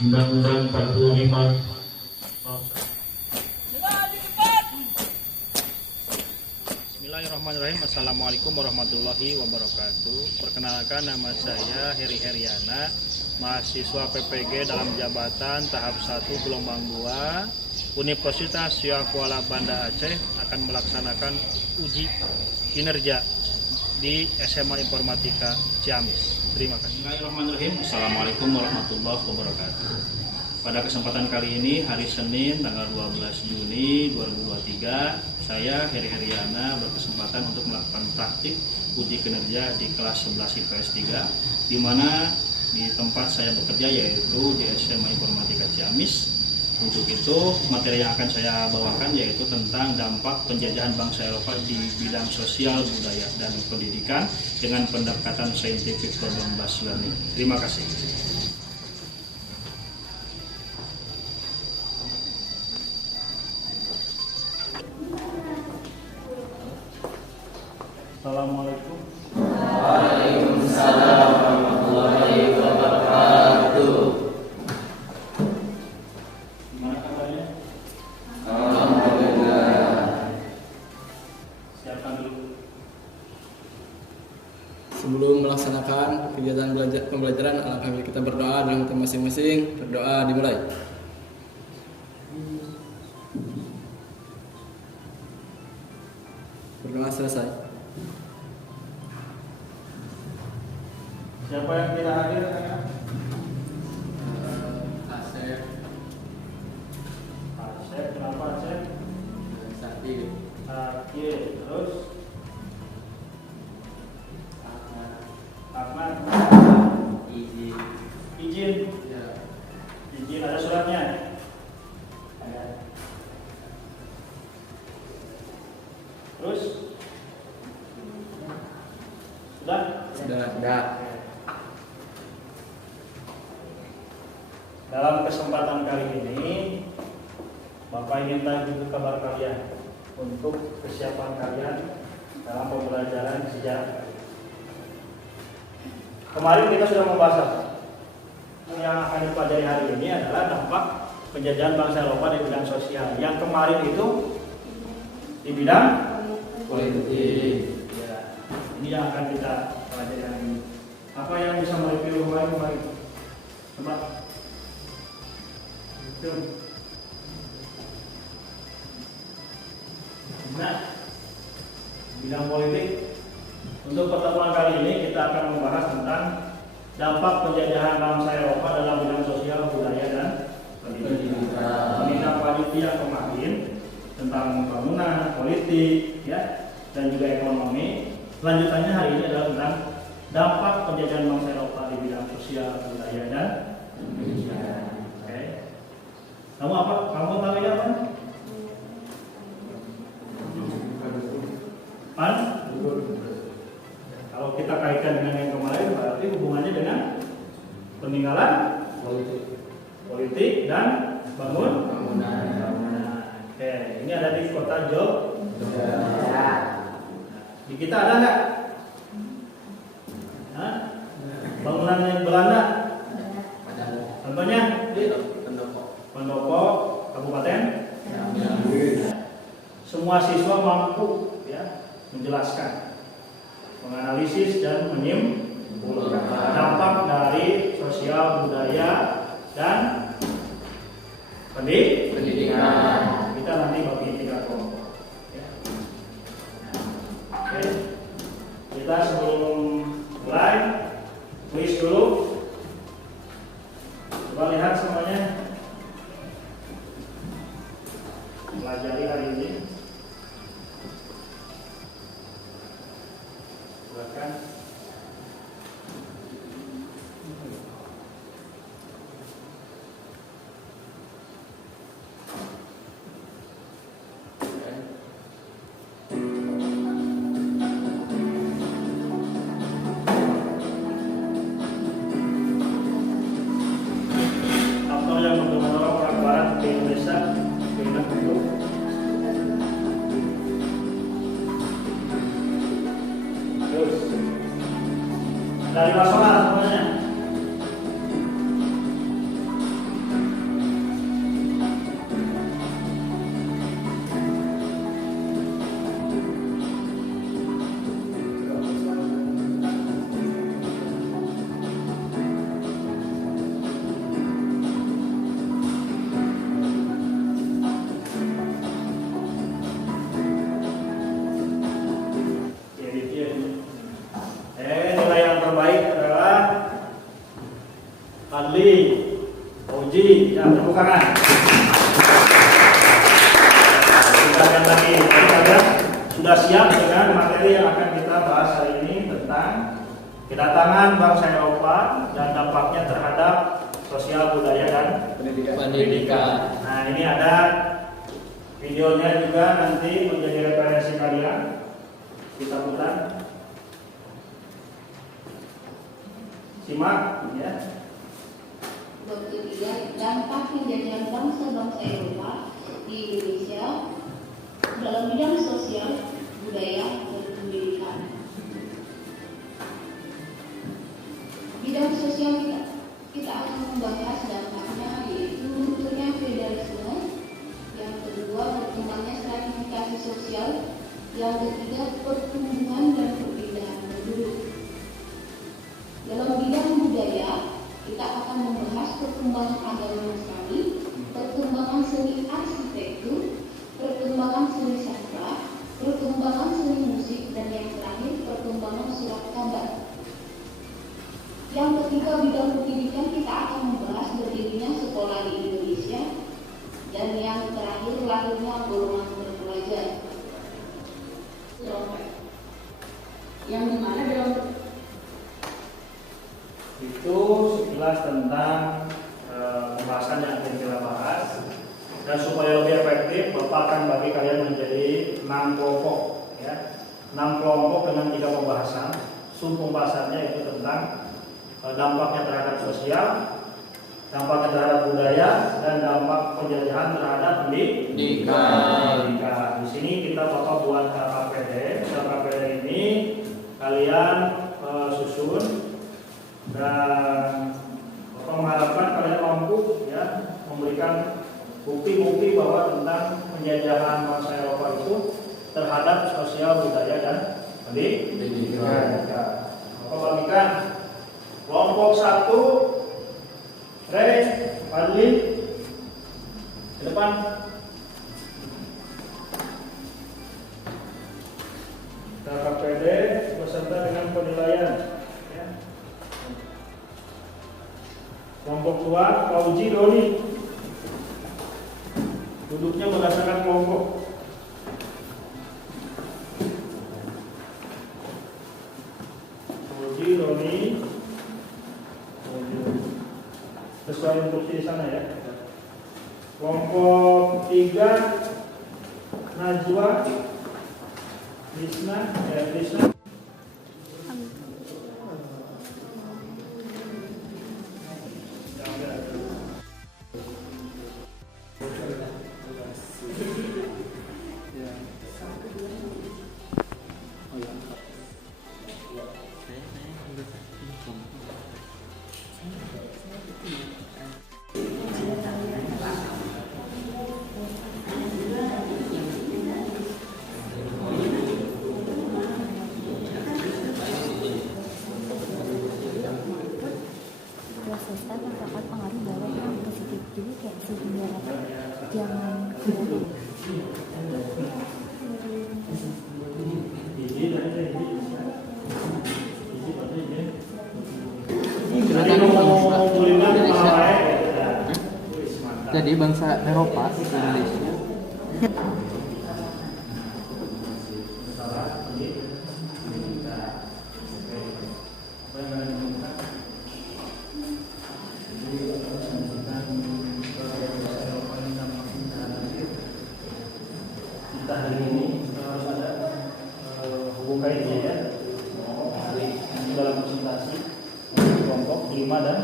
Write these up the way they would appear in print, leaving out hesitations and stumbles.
Undang-Undang 45. Bismillahirrahmanirrahim. Assalamualaikum warahmatullahi wabarakatuh. Perkenalkan, nama saya Heri Heriana, mahasiswa PPG dalam jabatan tahap 1 gelombang 2 Universitas Syiah Kuala Banda Aceh akan melaksanakan uji kinerja di SMA Informatika Ciamis. Terima kasih. Bismillahirrahmanirrahim. Assalamualaikum warahmatullahi wabarakatuh. Pada kesempatan kali ini, hari Senin tanggal 12 Juni 2023, saya Heri Heriana berkesempatan untuk melakukan praktik uji kinerja di kelas 11 IPS 3, di mana di tempat saya bekerja yaitu di SMA Informatika Ciamis. Untuk itu, materi yang akan saya bawakan yaitu tentang dampak penjajahan bangsa Eropa di bidang sosial, budaya, dan pendidikan dengan pendekatan scientific problem based learning. Terima kasih. Assalamualaikum. Waalaikumsalam warahmatullahi wabarakatuh. Gimana kabarnya? Alhamdulillah. Siapkan dulu. Sebelum melaksanakan kegiatan pembelajaran, alangkah baiknya kita berdoa dengan kita masing-masing. Berdoa dimulai. Berdoa selesai. Siapa yang tidak hadir? Asep, Aceh, kenapa Aceh? Sakti, Oke, terus Ahmad, Izin. izin, Ya. izin ada suratnya? Ada. Terus? Sudah? Sudah. Dalam kesempatan kali ini, Bapak ingin tanya dulu kabar kalian untuk kesiapan kalian dalam pembelajaran sejarah. Kemarin kita sudah membahas apa? Yang akan dipelajari hari ini adalah dampak penjajahan bangsa Eropa di bidang sosial. Yang kemarin itu di bidang Politik. ya, ini yang akan kita pelajari hari ini. Apa yang bisa mereview kemarin? Coba. Nah, bidang politik. Untuk pertemuan kali ini kita akan membahas tentang dampak penjajahan bangsa Eropa dalam bidang sosial, budaya, dan pendidikan. Menindaklanjuti yang kemarin tentang pembangunan, politik, ya, dan juga ekonomi. Lanjutannya hari ini adalah tentang dampak penjajahan bangsa Eropa di bidang sosial, budaya, dan pendidikan. Oke. Kamu apa? Kamu tahu ini apa? Pan? Kalau kita kaitkan dengan yang kemarin, berarti hubungannya dengan peninggalan politik dan bangunan. Oke, ini ada di kota Jogja. Di kita ada nggak? Hah? Bangunan yang Belanda? Contohnya di Pendopo, Kabupaten. Semua siswa mampu ya menjelaskan, menganalisis dan menyimpulkan dampak dari sosial, budaya, dan pendidikan. Kita nanti bagi 3 kelompok. Ya. Oke. Kita sebelum mulai kuis dulu. Coba lihat semuanya. Pelajari hari ini. Silakan. Faktor yang mendorong orang Barat ke Indonesia, ke Indo. Terus dari Basora semuanya. Uji, ya tepuk tangan. Kita lihat lagi, kalian sudah siap dengan materi yang akan kita bahas hari ini tentang kedatangan bangsa Eropa dan dampaknya terhadap sosial budaya dan pendidikan. Nah, ini ada videonya juga nanti menjadi referensi kalian. Kita putar. Simak ya. Bab ketiga, dampak penjajahan bangsa-bangsa Eropa di Indonesia dalam bidang sosial, budaya, dan pendidikan. Bidang sosial kita akan membahas dampaknya, yaitu munculnya feudalisme, yang kedua berkembangnya stratifikasi sosial, yang ketiga pertumbuhan dan perpindahan penduduk. Dalam bidang budaya, kita akan membahas perkembangan agama Nasrani, perkembangan seni arsitektur, perkembangan seni sastra, perkembangan seni musik, dan yang terakhir perkembangan surat kabar. Yang ketiga, bidang pendidikan, kita akan membahas berdirinya sekolah di Indonesia, dan yang terakhir lahirnya golongan terpelajar. Yang dimana dalam itu sekilas tentang pembahasan yang akan kita bahas, dan supaya lebih efektif Bapak akan bagi kalian menjadi 6 kelompok ya. 6 kelompok dengan 3 pembahasan. Pembahasannya itu tentang dampaknya terhadap sosial, dampaknya terhadap budaya, dan dampak penjajahan terhadap pendidikan. Di sini kita bakal buat KKPD. KKPD ini kalian susun, dan Bapak mengharapkan kalian mampu ya memberikan bukti-bukti bahwa tentang penjajahan bangsa Eropa itu terhadap sosial, budaya, dan pendidikan. Bapak bagikan kelompok 1, Ray, Fadli, ke depan. KKPD beserta dengan penilaian. Kelompok 2, Fauji Doni. Duduknya berdasarkan kelompok. Fauji Doni. Sesuai instruksi di sana ya. Kelompok 3, Najwa, Krishna. Swasta terdapat pengaruh bawah yang positif, jadi kayak sebenarnya jangan kurang. Jadi bangsa Eropa Indonesia. Hari ini harus ada hubung kaitnya ya. Nanti dalam presentasi kelompok 5 dan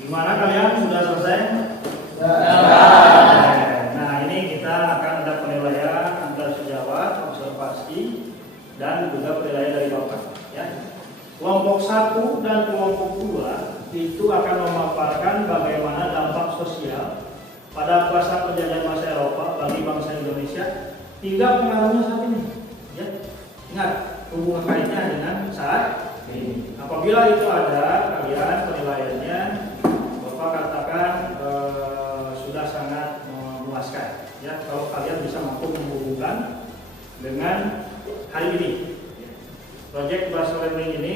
gimana kalian sudah selesai? Nah, ini kita akan ada penilaian antara sejawat, observasi, dan juga penilaian dari Bapak ya. Kelompok 1 dan kelompok 2 itu akan memaparkan bagaimana dampak sosial pada masa penjajahan bangsa Eropa bagi bangsa Indonesia hingga pengaruhnya saat ini. Ya, ingat hubungan kaitnya dengan saat ini. Apabila itu ada kalian penilaiannya, Bapak katakan sudah sangat memuaskan. Ya, kalau kalian bisa mampu menghubungkan dengan hari ini. Proyek Bahasa Learning ini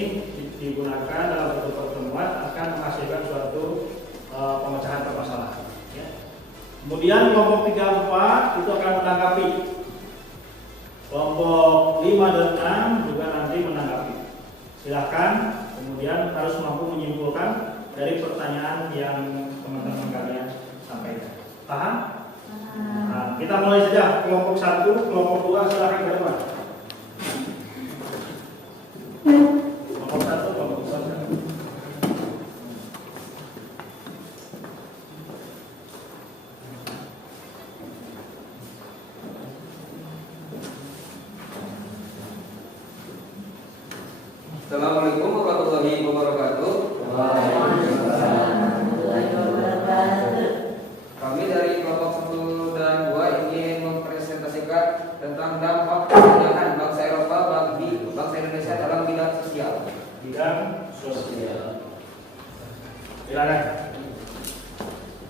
digunakan dalam satu pertemuan akan menghasilkan Kemudian kelompok 3 4 itu akan menanggapi. Kelompok 5 dan 6 juga nanti menanggapi. Silakan, kemudian harus mampu menyimpulkan dari pertanyaan yang teman-teman kalian sampaikan. Paham? Nah, kita mulai saja. Kelompok 1, kelompok 2 silakan ke depan. Kelompok 1, kelompok 2 silakan. Assalamualaikum warahmatullahi wabarakatuh. Kami dari kelompok 1 dan 2 ingin mempresentasikan tentang dampak kebijakan bangsa Eropa bagi bangsa Indonesia dalam bidang sosial. Bidang sosial. Silakan.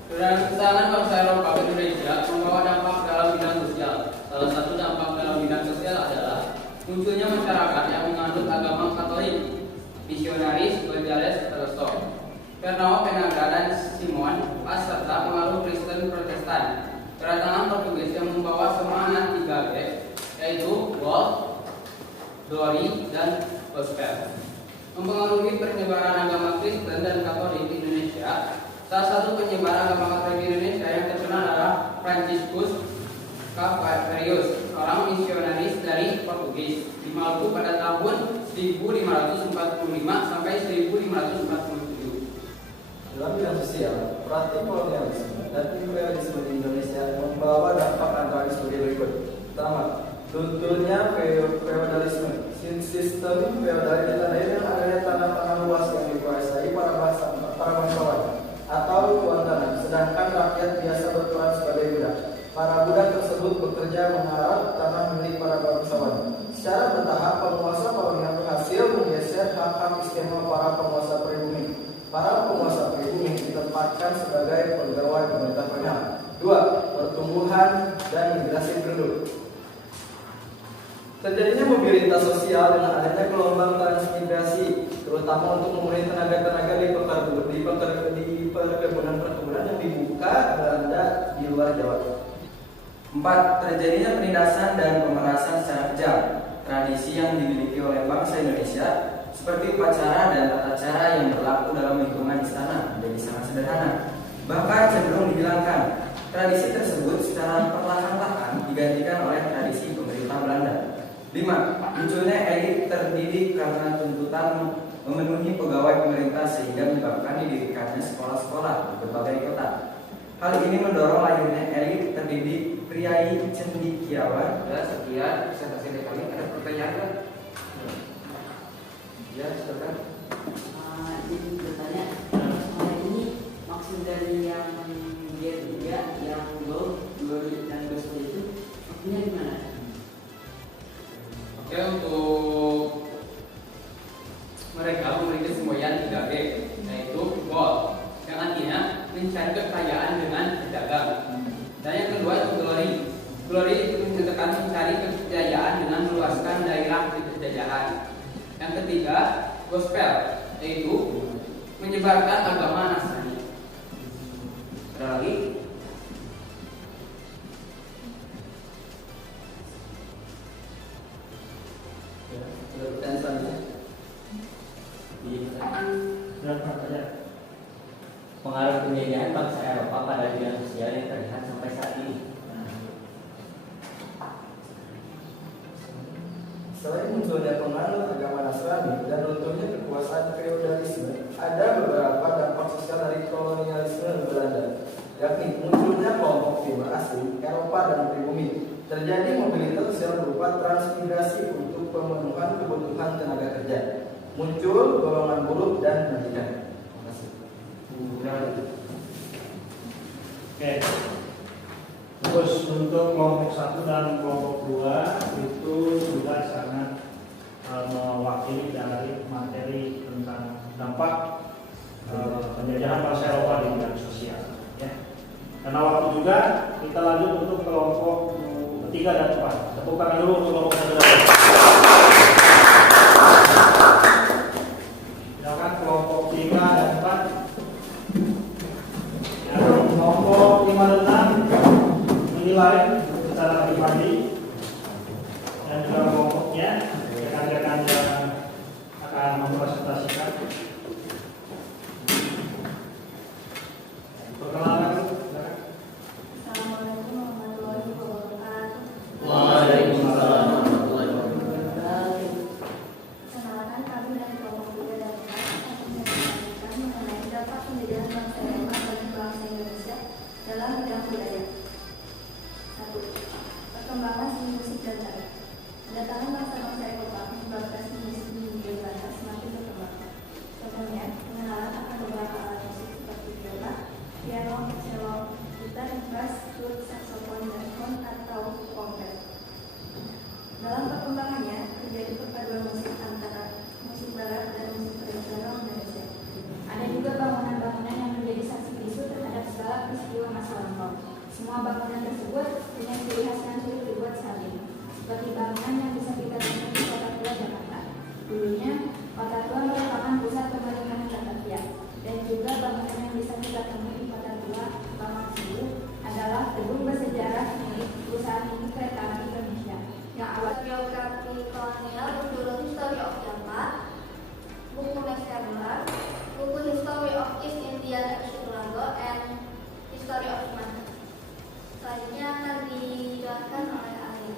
Kedatangan bangsa Eropa ke Indonesia membawa dampak dalam bidang sosial. Salah satu dampak dalam bidang sosial adalah munculnya masyarakat yang menganut agama Katolik, misionaris, Gonzales, Telestok, Fernão Penagha dan Simon Pas serta pengaruh Kristen Protestan. Kedatangan Portugis yang membawa semangat 3G yaitu World, Glory, dan Gospel mempengaruhi penyebaran agama Kristen dan Katolik di Indonesia. Salah satu penyebar agama Katolik di Indonesia yang terkenal adalah Franciscus Caverius, seorang misionaris dari Portugis di Maluku pada tahun 1545 sampai 1547. Dalam bidang sosial, praktik kolonialisme dan imperialisme di Indonesia membawa dampak antara sebagai berikut. Pertama, lunturnya feodalisme. Sistem feodal ditandai dengan adanya tanah-tanah luas yang dikuasai para bangsawan atau tuan tanah, sedangkan rakyat biasa berperan sebagai budak. Para budak tersebut bekerja mengharap tanah milik para bangsawan. Secara bertahap, penguasa kolonial berhasil menggeser hak-hak istimewa para penguasa pribumi. Para penguasa pribumi ditempatkan sebagai pegawai pemerintah kolonial. 2. Pertumbuhan dan migrasi penduduk. Terjadinya mobilitas sosial dengan adanya gelombang transmigrasi, terutama untuk memenuhi tenaga-tenaga di perkebunan-perkebunan yang dibuka Belanda di luar Jawa. 4. Terjadinya penindasan dan pemerasan secara kejam. Tradisi yang dimiliki oleh bangsa Indonesia seperti upacara dan tata cara yang berlaku dalam lingkungan istana menjadi sangat sederhana, bahkan cenderung dihilangkan. Tradisi tersebut secara perlahan-lahan digantikan oleh tradisi pemerintah Belanda. 5. Munculnya elit terdidik karena tuntutan memenuhi pegawai pemerintah sehingga menyebabkan didirikannya sekolah-sekolah di berbagai kota. Hal ini mendorong lahirnya elit terdidik priai cendekiawan. Ya, sekian presentasi dari kami. Ada pertanyaan kan? Ya, silakan. Jadi bertanya, ini maksud dari yang G3, yang Glory dan Gospel itu maksudnya gimana? Oke, untuk mereka memiliki semboyan 3G, yaitu gold, yang artinya mencari kekayaan dengan berdagang. Dan yang kedua itu glory. Glory itu menyatakan mencari kejayaan dengan meluaskan daerah penjajahan. Yang ketiga, gospel, yaitu menyebarkan agama Nasrani. Ada lagi? Dan selanjutnya, pengaruh penjajahan bangsa Eropa pada bidang sosial yang terlihat sampai saat ini. selain munculnya pengaruh agama Nasrani dan runtuhnya kekuasaan feodalisme, ada beberapa dampak sosial dari kolonialisme Belanda, yakni munculnya kelompok timur asing, Eropa dan pribumi. Terjadi mobilitas sosial berupa transmigrasi untuk pemenuhan kebutuhan tenaga kerja. Muncul golongan buruh dan pendidikan. Terima kasih. Oke. Terus untuk kelompok 1 dan kelompok 2 itu sudah sangat mewakili dari materi tentang dampak penjajahan bangsa Eropa di bidang sosial. Ya. Karena waktu juga, kita lanjut untuk kelompok 3 dan 4. Tepuk tangan dulu untuk kelompok 1 dan 4. Silakan kelompok 3 dan 4. Ya, kelompok 5 dan 6. menilai secara pribadi dan juga kelompoknya rekan-rekan yang akan mempresentasikan. Perkenalkan. Assalamualaikum warahmatullahi wabarakatuh. Waalaikumsalam warahmatullahi wabarakatuh. Perkenalkan, kami dari kelompok 3 dan 4 akan menjelaskan mengenai dampak pendidikan bangsa Eropa bagi bangsa Indonesia dalam bidang budaya. 1. Perkembangan seni musik dan tari. Kedatangan bangsa-bangsa Eropa menyebabkan seni musik di Belanda semakin berkembang. Contohnya, pengenalan akan beberapa alat musik seperti biola, piano, cello, gitar, bass, flute, saksofon, dan horn atau trompet. Dalam perkembangannya, terjadi perpaduan musik antara musik barat dan musik tradisional Indonesia. Ada juga bangunan-bangunan yang menjadi saksi bisu terhadap segala peristiwa masa lampau. Semua bangunan tersebut punya ciri khas yang sulit dibuat saat ini. Seperti bangunan yang bisa kita temui di Kota Tua Jakarta. Dulunya, Kota Tua merupakan pusat pemerintahan Batavia. Dan juga bangunan yang bisa kita temui di Kota Tua, Pamansudu, adalah gedung bersejarah milik perusahaan ini Kereta Api Indonesia. Yang awal geografi kolonial berjudul History of Java, buku Max Havelaar, buku History of East India Archipelago, and History of Sumatera. Selanjutnya akan dijelaskan oleh ahli.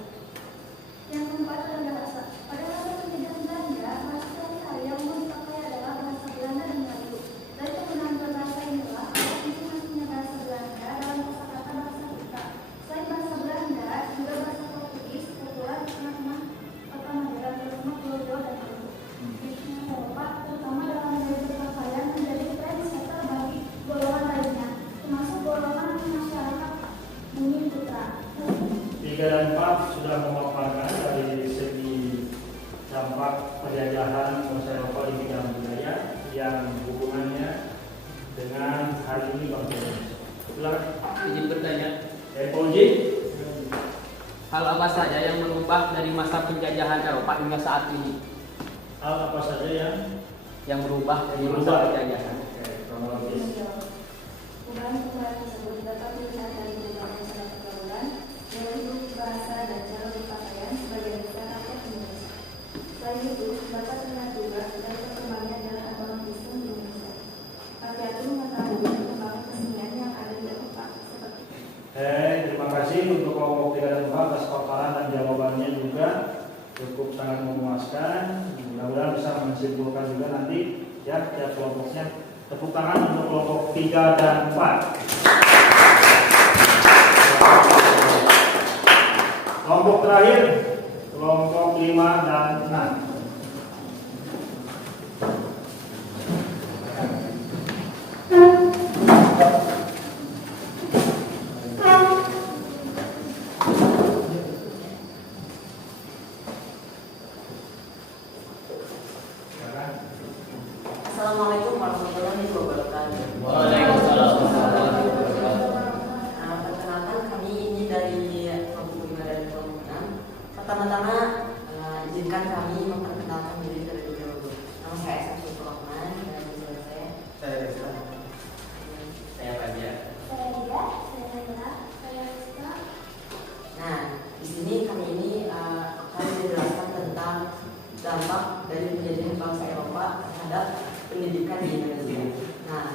Yang keempat adalah bahasa. Pada masa penjajahan Belanda, bahasa yang dipakai adalah bahasa Belanda dan Melayu. Dari penggunaan berbahasa inilah, alat musik masuknya bahasa Belanda dalam kosakata bahasa kita. Selain bahasa Belanda, juga bahasa Portugis populer di tengah-tengah kota modern terutama Pulau Jawa dan Maluku. Di Eropa, terutama dalam gaya berpakaian, menjadi trendsetter bagi golongan lainnya, termasuk golongan masyarakat Bumi Putra. 3 dan 4 sudah memaparkan dari segi dampak penjajahan bangsa Eropa di bidang budaya yang hubungannya dengan hari ini bangsa Indonesia. Silakan. Izin bertanya, Polji. hal apa saja yang berubah dari masa penjajahan Eropa hingga saat ini? Hal apa saja Yang berubah dari masa Berubah. penjajahan? Oke, kronologis. Perubahan-perubahan tersebut dapat dilihat dari berbagai cara pergaulan, gaya hidup, bahasa, dan cara berpakaian sebagian besar rakyat Indonesia. Selain itu, dapat terlihat juga dari perkembangan jalan agama Kristen di Indonesia. Rakyat pun mengetahui perkembangan kesenian yang ada di Eropa seperti Terima kasih untuk kelompok 3 dan 4 atas paparan dan jawabannya juga cukup sangat memuaskan. Mudah-mudahan bisa menyimpulkan juga nanti ya tiap kelompoknya. Tepuk tangan untuk kelompok 3 dan 4. Kelompok terakhir, kelompok 5 dan 6. Assalamualaikum warahmatullahi wabarakatuh. Waalaikumsalam warahmatullahi wabarakatuh. Perkenalkan, kami ini dari kelompok 5 dan kelompok 6. Pertama-tama izinkan kami memperkenalkan diri terlebih dahulu. Nama saya Syaful Rahman dan bersama Saya Rizka. Saya Fajar. saya Dia, saya Nela, saya Rizka. Nah, di sini kami ini akan menjelaskan tentang dampak dari penjajahan bangsa Eropa terhadap pendidikan di Indonesia. Nah,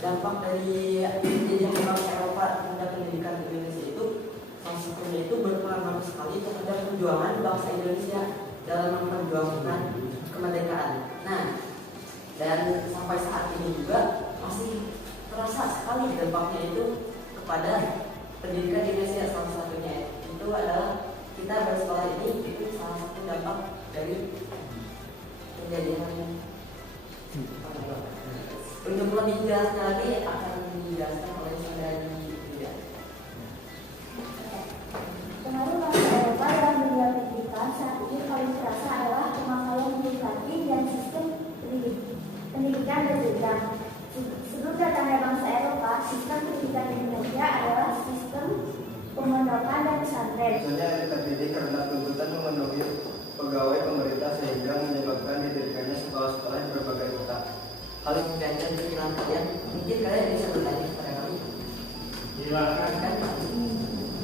dampak dari penjajahan bangsa Eropa terhadap pendidikan di Indonesia itu salah satunya itu berpengaruh sekali terhadap perjuangan bangsa Indonesia dalam memperjuangkan kemerdekaan. Nah, dan sampai saat ini juga masih terasa sekali dampaknya itu kepada pendidikan di Indonesia. Salah satunya itu adalah kita bersekolah ini itu salah satu dampak dari penjajahan. Untuk lebih jelasnya lagi akan dijelaskan oleh saudari Ida. Pengaruh bangsa Eropa dalam dunia pendidikan saat ini paling terasa adalah pemakaian legislatif dan sistem pendidikan berjenjang. Sebelum datangnya bangsa Eropa, sistem pendidikan di Indonesia adalah sistem pemondokan dan pesantren. Misalnya ada terdidik karena tuntutan memenuhi pegawai pemerintah sehingga menyebabkan didirikannya sekolah-sekolah di berbagai kota. Hal yang mengganjal pikiran kalian, mungkin kalian bisa bertanya kepada kami. Silakan. Kan?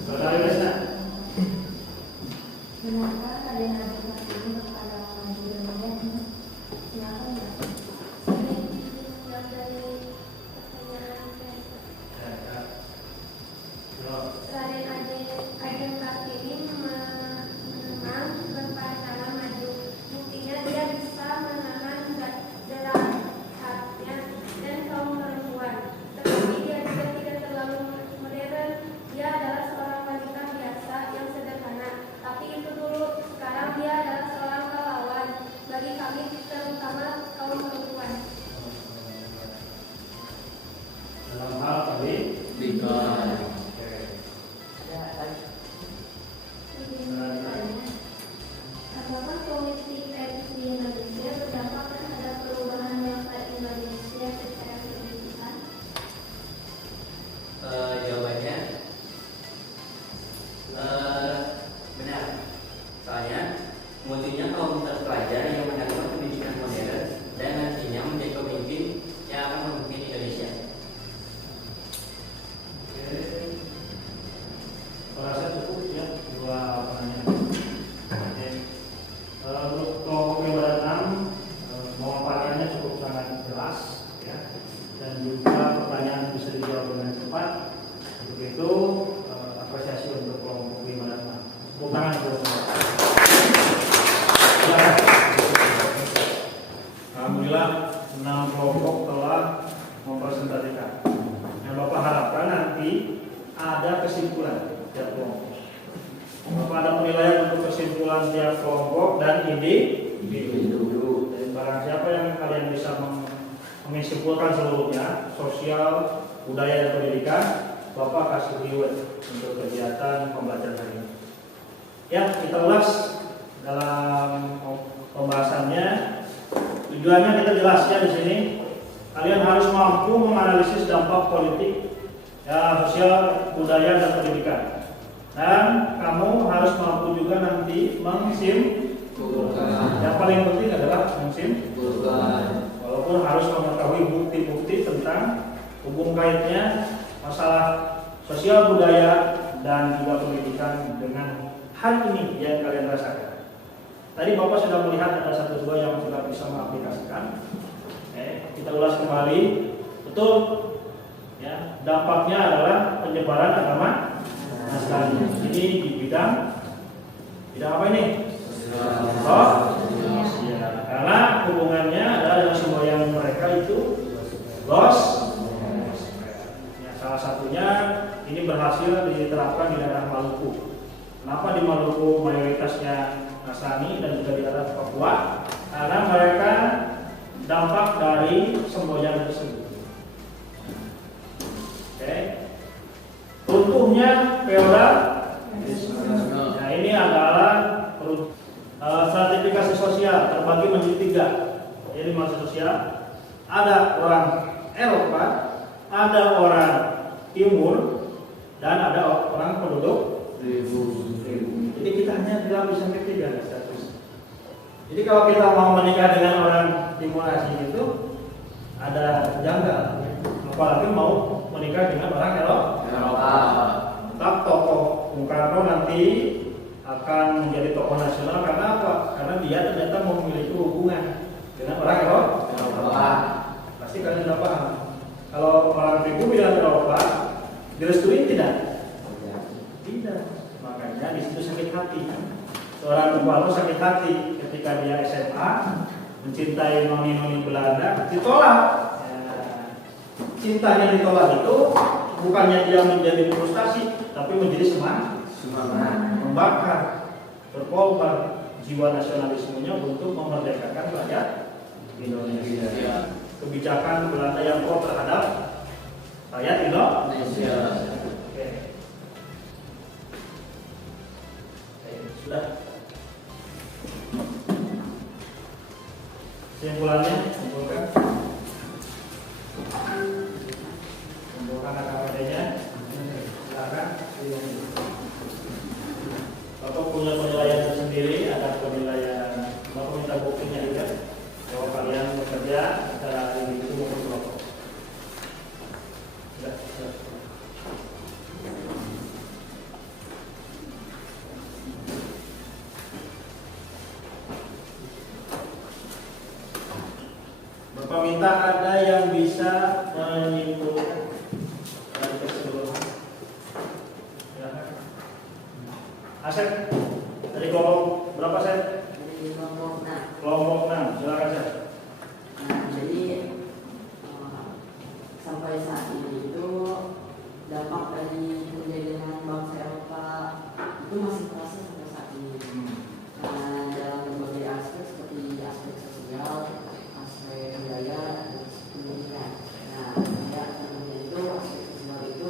Saudari Apakah politik etis di Indonesia berdampak terhadap perubahan bangsa Indonesia secara signifikan? Jawabannya benar. Soalnya munculnya kaum terpelajar yang menerima pendidikan modern dan nantinya menjadi pemimpin yang akan memimpin Indonesia. Saya rasa cukup ya dua pertanyaan. Untuk kelompok pribadi 6 pemaparannya cukup sangat jelas ya, dan juga pertanyaan bisa dijawab dengan cepat. Untuk itu apresiasi untuk kelompok pribadi 6. Tepuk tangan untuk ya. Alhamdulillah 6 kelompok telah mempresentasikan. Yang Bapak harapkan nanti ada kesimpulan tiap kelompok. Bapak ada penilaian untuk kesimpulan tiap kelompok dan individu. Dan barang siapa yang kalian bisa menyimpulkan seluruhnya, sosial, budaya dan pendidikan, Bapak kasih reward untuk kegiatan pembelajaran hari ini. Ya, kita ulas dalam pembahasannya. Tujuannya kita jelas ya di sini. Kalian harus mampu menganalisis dampak politik, ya, sosial, budaya dan pendidikan. Dan kamu harus mampu juga nanti menyimpulkan. Yang paling penting adalah menyimpulkan. Walaupun harus mengetahui bukti-bukti tentang hubung kaitnya masalah sosial, budaya dan juga pendidikan dengan hal ini yang kalian rasakan. Tadi Bapak sudah melihat ada 1-2 yang sudah bisa mengaplikasikan. Kita ulas kembali. Betul ya, dampaknya adalah penyebaran agama Nasrani. Ini di bidang apa ini? Ya, karena hubungannya adalah dengan semboyan mereka itu ya, salah satunya ini berhasil diterapkan di daerah Maluku. Kenapa di Maluku mayoritasnya Nasrani dan juga di daerah Papua? Karena mereka dampak dari semboyan tersebut. Oke. Runtuhnya feodalisme. Nah, ini adalah stratifikasi sosial terbagi menjadi 3. Jadi masa sosial ada orang Eropa, ada orang Timur, dan ada orang penduduk ribu. Jadi kita hanya dilapis sampai 3 status. Jadi kalau kita mau menikah dengan orang Timur asing itu ada janggal. Apalagi mau menikah dengan orang Eropa. Tetap tokoh Bung Karno nanti akan menjadi tokoh nasional karena apa? Karena dia ternyata memiliki hubungan dengan orang Eropa. Pasti kalian sudah paham. Kalau orang pribumi dengan Eropa direstui tidak? Tidak. Makanya di situ sakit hati. Seorang Bung Karno sakit hati ketika dia SMA mencintai noni-noni Belanda, ditolak. Cintanya ditolak itu bukannya dia menjadi frustasi, tapi menjadi semangat, membakar, berkorban jiwa nasionalismenya untuk memerdekakan rakyat Indonesia. Kebijakan Belanda yang pro terhadap rakyat Indonesia. Oke. Sudah. Kesimpulannya, kumpulkan AKPD-nya. Silakan. Bapak punya penilaian sendiri, ada penilaian. Bapak minta buktinya juga bahwa kalian bekerja secara individu maupun kelompok. Sudah. Bapak minta ada yang bisa menyimpulkan dari keseluruhan. Silakan. Asep dari kelompok berapa Asep? Dari kelompok 6. Kelompok 6. Silakan Asep. Nah, jadi sampai saat ini itu dampak dari penjajahan bangsa Eropa itu masih terasa sampai saat ini. Nah, dalam berbagai aspek seperti aspek sosial, aspek budaya, dan pendidikan. Nah, itu aspek sosial itu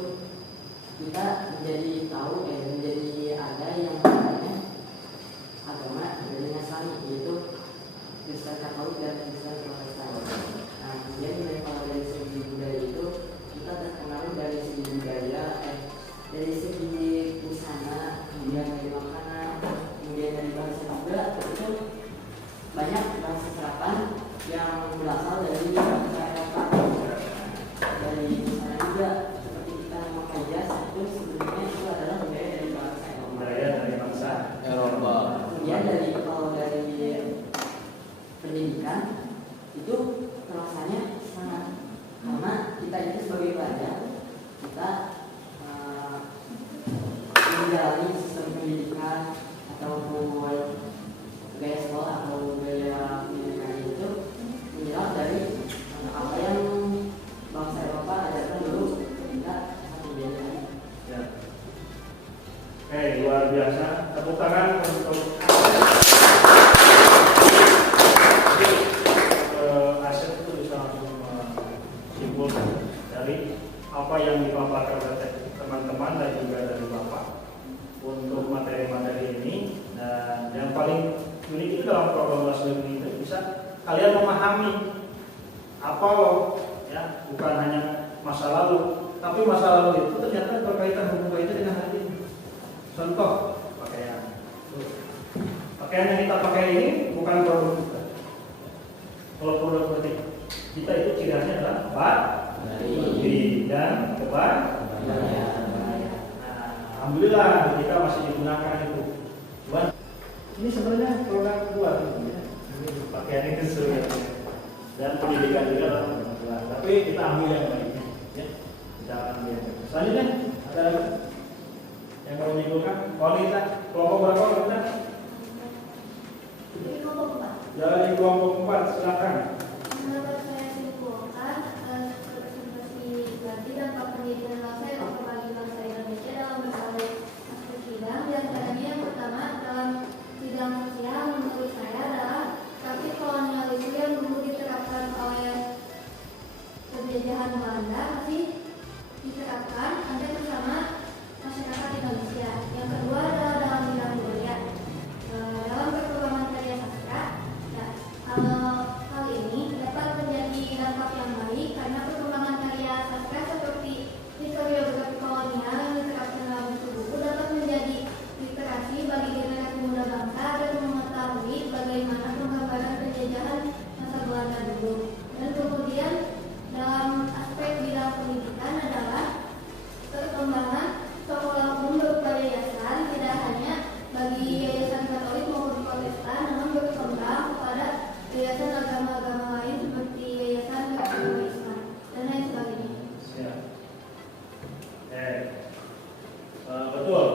kita itu sebagai pelajar kita menjalani sistem pendidikan ataupun gaya sekolah atau gaya pendidikan itu menjelang dari apa yang bangsa Eropa ajarkan dulu ketika pendidikan. Ya. Luar biasa. Tepuk tangan untuk Asep itu bisa langsung simpulkan dari apa yang dipaparkan oleh teman-teman dan juga dari Bapak untuk materi-materi ini. Dan yang paling unik itu dalam program Lasmi ini bisa kalian memahami apa loh, ya, bukan hanya masa lalu, tapi masa lalu itu ternyata berkaitan hubungan itu dengan hari ini. Contoh pakaian. Pakaian yang kita pakai ini bukan produk kita. Kalau produk berarti kita itu ciri khasnya adalah batik dan kebaya. Alhamdulillah kita masih digunakan itu. Cuman ini sebenarnya produk luar, ini pakaian itu sebenarnya dan pendidikan juga lah. Tapi kita ambil yang baiknya, ya. Kita ambil yang baik. Selanjutnya ada yang mau menyimpulkan? Wanita kelompok berapa wanita? Dari kelompok 4 silakan. Menurut saya simpulkan seperti ganti dampak pendidikan bangsa Eropa bagi bangsa Indonesia dalam berbagai aspek bidang. Di antaranya yang pertama dalam bidang sosial menurut saya adalah praktik kolonialisme yang dulu diterapkan oleh penjajahan Belanda masih diterapkan sampai bersama masyarakat Indonesia. Yang kedua adalah dalam bidang budaya. Dalam perkembangan karya sastra, hal ini dapat menjadi dampak yang baik karena perkembangan karya sastra seperti historiografi kolonial yang diterapkan dalam buku dapat menjadi literasi bagi generasi muda bangsa dan mengetahui bagaimana penggambaran penjajahan masa Belanda dulu. Dan kemudian dalam aspek bidang pendidikan adalah perkembangan sekolah umum berupa yayasan, tidak hanya bagi yayasan Katolik maupun Protestan, namun berkembang kepada yayasan agama-agama lain seperti yayasan agama Islam dan lain sebagainya. Siap. Betul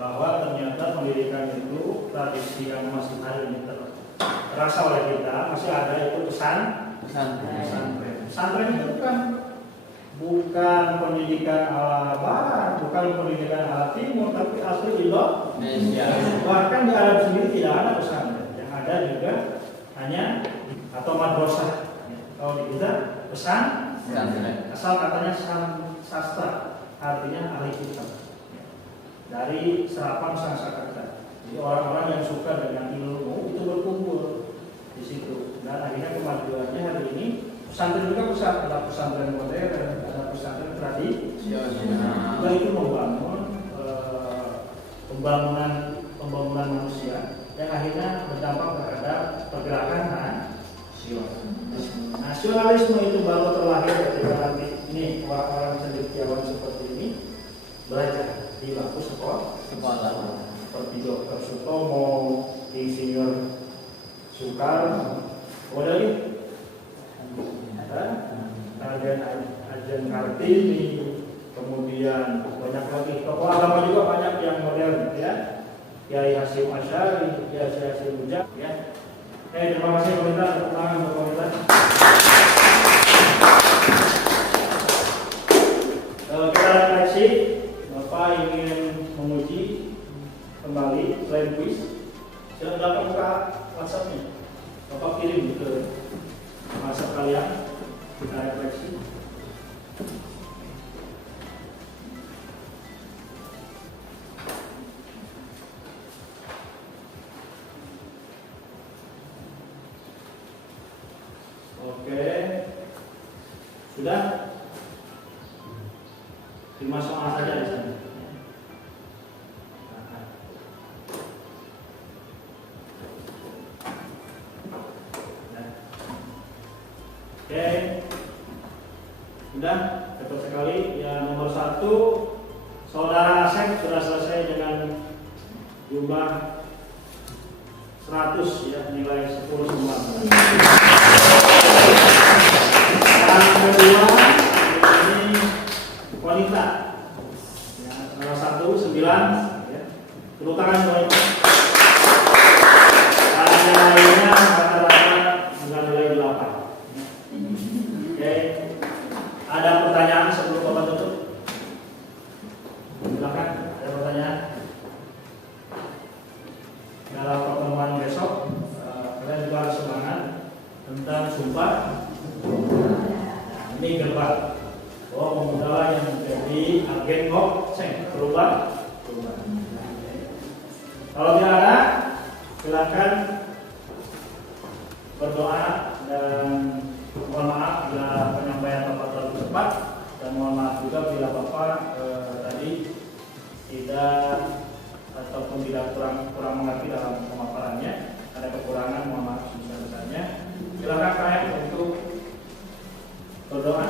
bahwa ternyata pendidikan itu tradisi yang masih hari ini terasa oleh kita, masih ada itu pesantren. Pesantren itu bukan pendidikan ala barat, bukan pendidikan ala timur, tapi asli Indonesia. Bahkan di Arab sendiri tidak ada pesantren, yang ada juga hanya atau madrasah. Kalau di kita pesantren, asal katanya sastra, artinya ahli kitab. Dari serapan Sanskerta. Jadi orang-orang yang suka dengan ilmu itu berkumpul di situ. Dan akhirnya kemajuannya hari ini pesantren juga besar, ada pesantren modern, ada pesantren tradisional. Juga itu membangun pembangunan manusia yang akhirnya berdampak terhadap pergerakan nasionalisme itu baru terlahir ketika nanti ini orang-orang cendekiawan seperti ini belajar di bangku sekolah seperti Dr. Sutomo, Insinyur Soekarno, lagi Ajen Kartini, kemudian banyak lagi tokoh agama juga banyak yang modern, ya. Kiai Hasyim Asy'ari, Kiai Hasyim Ujang, ya. Terima kasih pemerintah, tepuk tangan untuk pemerintah. Kita refleksi. Bapak ingin menguji kembali selain kuis, silakan buka WhatsApp-nya. Bapak kirim ke WhatsApp kalian, kita refleksi. Oke, sudah? 5 soal saja di sana. Oke, sudah cepat sekali. Ya, nomor 1, saudara Asep sudah selesai dengan jumlah 100, ya, nilai 10 semua. Yang kedua ya. Tepuk tangan semuanya. Yang lainnya rata-rata dengan nilai 8. Oke. Ada pertanyaan sebelum Bapak tutup? Silakan, ada pertanyaan? Dalam pertemuan besok, kalian juga harus semangat tentang sumpah. Nah, ini gerbang. Oh, pemuda yang menjadi agen perubahan. Kalau tidak ada, silakan berdoa dan mohon maaf bila penyampaian Bapak terlalu cepat, dan mohon maaf juga bila Bapak tadi tidak ataupun tidak kurang mengerti dalam pemaparannya, ada kekurangan, mohon maaf sebesar-besarnya. Silakan KM untuk berdoa.